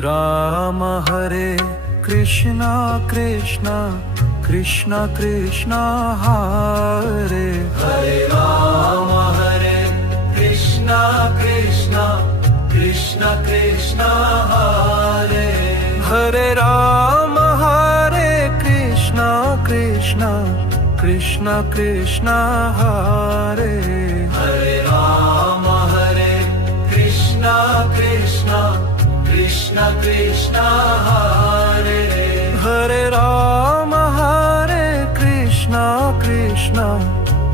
हरे कृष्णा कृष्णा कृष्णा कृष्णा हरे हरे राम हरे कृष्णा कृष्णा कृष्णा कृष्णा हरे हरे राम हरे कृष्णा कृष्णा कृष्णा कृष्णा हरे हरे राम हरे कृष्णा कृष्णा कृष्णा कृष्णा हरे हरे राम हरे कृष्णा कृष्णा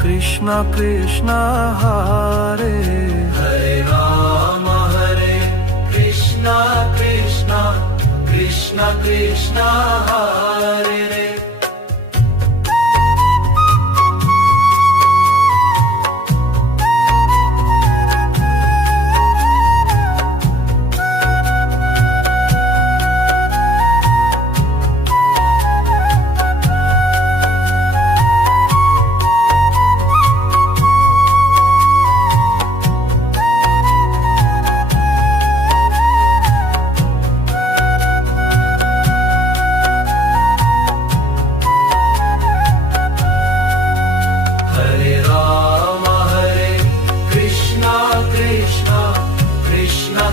कृष्णा कृष्णा हरे हरे राम हरे कृष्णा कृष्णा कृष्णा कृष्णा हरे कृष्णा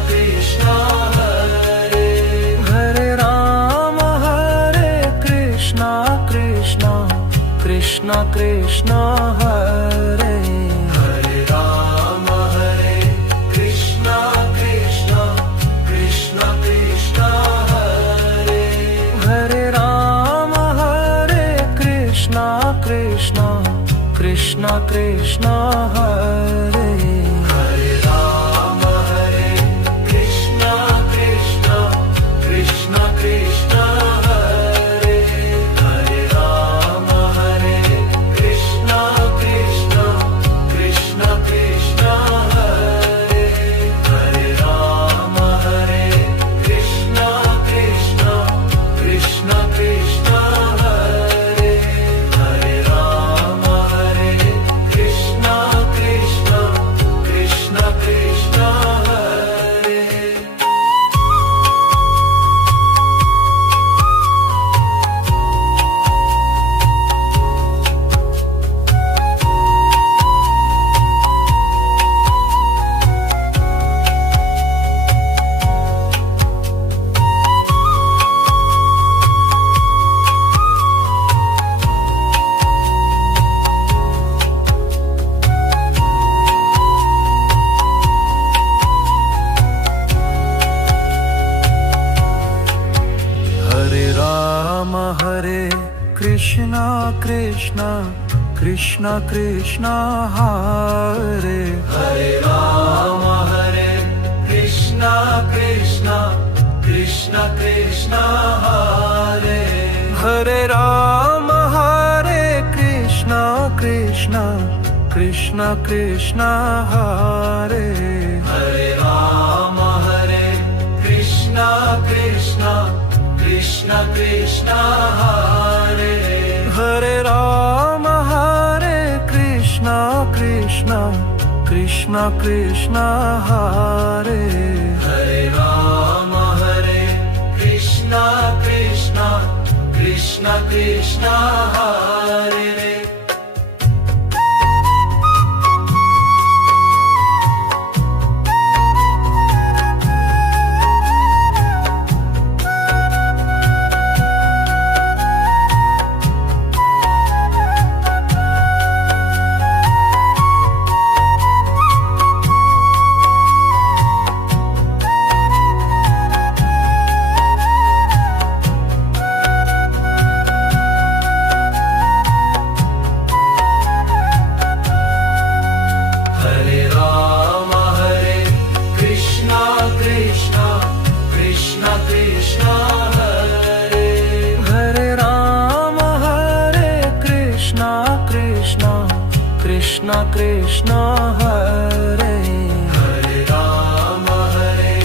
कृष्णा हरे हरे राम हरे कृष्णा कृष्णा कृष्णा कृष्णा हरे हरे राम हरे कृष्णा कृष्णा कृष्णा कृष्णा हरे हरे राम हरे कृष्णा कृष्णा कृष्णा कृष्णा हरे हरे राम हरे कृष्णा कृष्णा कृष्णा कृष्णा हरे हरे राम हरे कृष्णा कृष्णा कृष्णा कृष्णा हरे हरे राम हरे कृष्णा कृष्णा कृष्णा कृष्णा हरे हरे राम हरे कृष्णा कृष्णा कृष्णा कृष्णा हरे हरे राम हरे कृष्णा कृष्णा कृष्णा कृष्णा हरे हरे राम हरे कृष्णा कृष्णा कृष्णा कृष्णा हरे हरे राम हरे कृष्णा कृष्णा कृष्णा कृष्णा हरे हरे राम हरे कृष्णा कृष्णा कृष्णा कृष्णा हरे हरे राम हरे कृष्णा कृष्णा कृष्णा कृष्णा हरे हरे राम हरे कृष्णा कृष्णा कृष्णा कृष्णा हरे हरे राम हरे कृष्णा कृष्णा कृष्णा कृष्णा हरे हरे राम हरे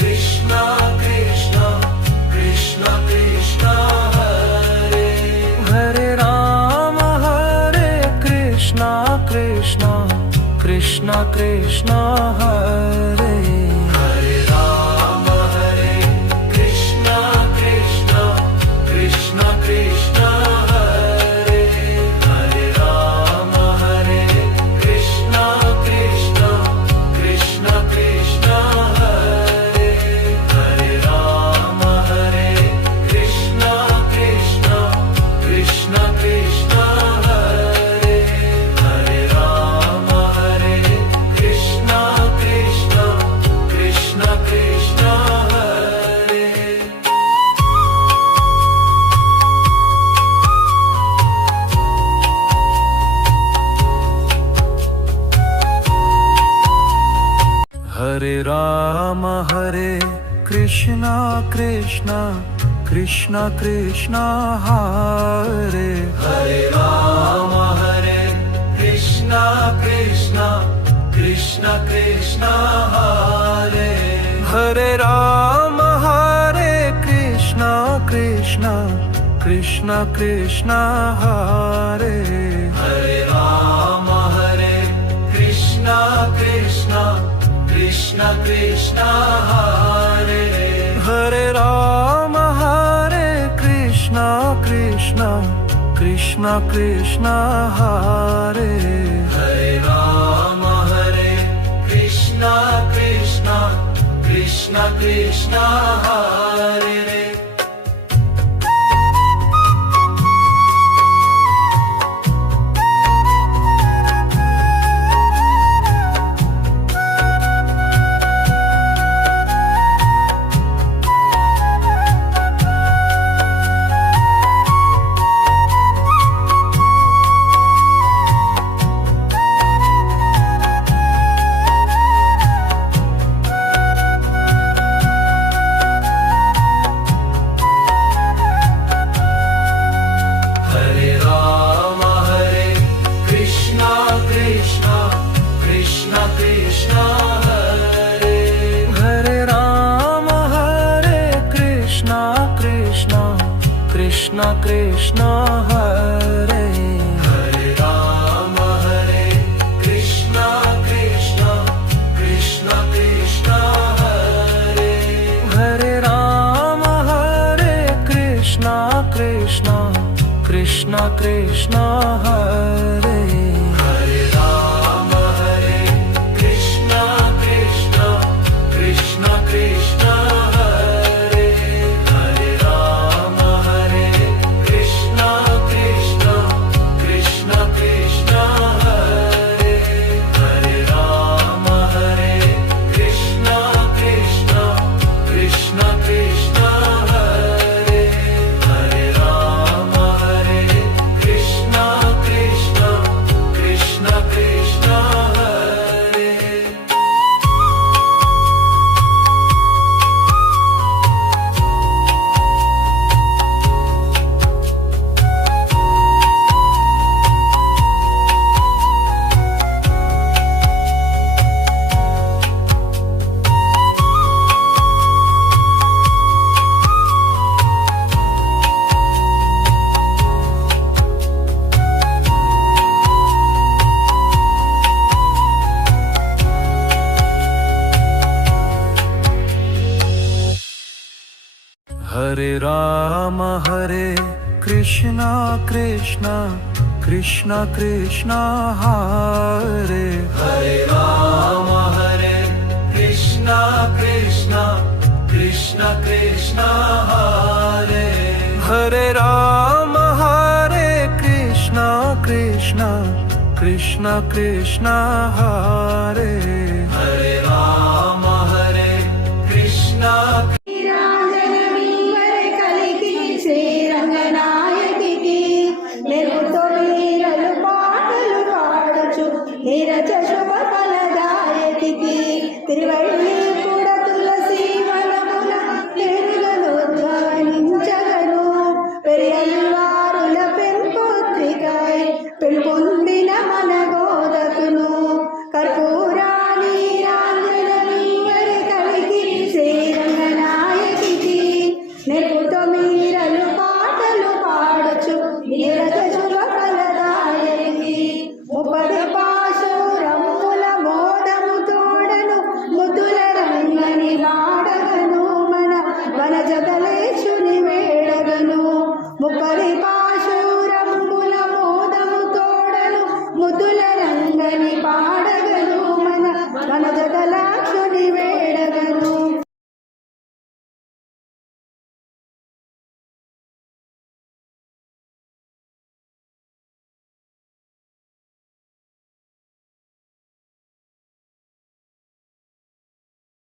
कृष्णा कृष्णा कृष्णा कृष्णा हरे हरे राम हरे कृष्णा कृष्णा कृष्णा कृष्णा हरे हरे राम हरे राम हरे कृष्णा कृष्णा कृष्णा कृष्णा हरे हरे राम हरे कृष्णा कृष्णा कृष्णा कृष्णा हरे हरे राम हरे कृष्णा कृष्णा कृष्णा कृष्णा हरे हरे राम हरे कृष्णा कृष्णा कृष्णा कृष्णा हरे हरे राम हरे कृष्णा कृष्णा कृष्णा कृष्णा हरे हरे राम हरे कृष्णा कृष्णा कृष्णा कृष्णा हरे हरे राम हरे कृष्णा कृष्णा कृष्णा कृष्णा हरे हरे राम हरे कृष्णा कृष्णा कृष्णा कृष्णा हरे हरे राम हरे कृष्णा कृष्णा कृष्णा कृष्णा हरे हरे राम हरे कृष्णा कृष्णा कृष्णा कृष्णा हरे हरे राम हरे कृष्णा कृष्णा कृष्णा कृष्णा हरे हरे राम हरे कृष्णा कृष्णा कृष्णा कृष्णा हरे हरे राम हरे कृष्णा कृष्णा कृष्णा कृष्णा हरे हरे राम हरे कृष्णा कृष्णा कृष्णा कृष्णा हरे हरे राम हरे कृष्णा कृष्णा कृष्णा कृष्णा हरे हरे राम हरे कृष्णा कृष्णा कृष्णा कृष्णा हरे हरे राम हरे कृष्णा कृष्णा कृष्णा कृष्णा हरे हरे राम हरे कृष्णा నీరాజనమీవర కలికి శ్రీరంగనాయకికి మెరుగుతో వీరలు పాటలు పాడచ్చు నీరజ శుభ ఫలదాయకికి తిరువళ్ళి కూడా తులసి వనముల పెరుగను ధ్వనించగను పెరియల్వారుల పెంపొత్రికై పెంపొందిన మన గోదకును కర్పూరాని రాంజనమీవర కలికి శ్రీరంగనాయకికి నెప్పుతో మీరలు పాటలు పాడచ్చు నీరజ శుభ ఫలదాయకి ముపది పాశురముల మోదము తోడను ముతుల రంగని వాడగను మన వన జగలే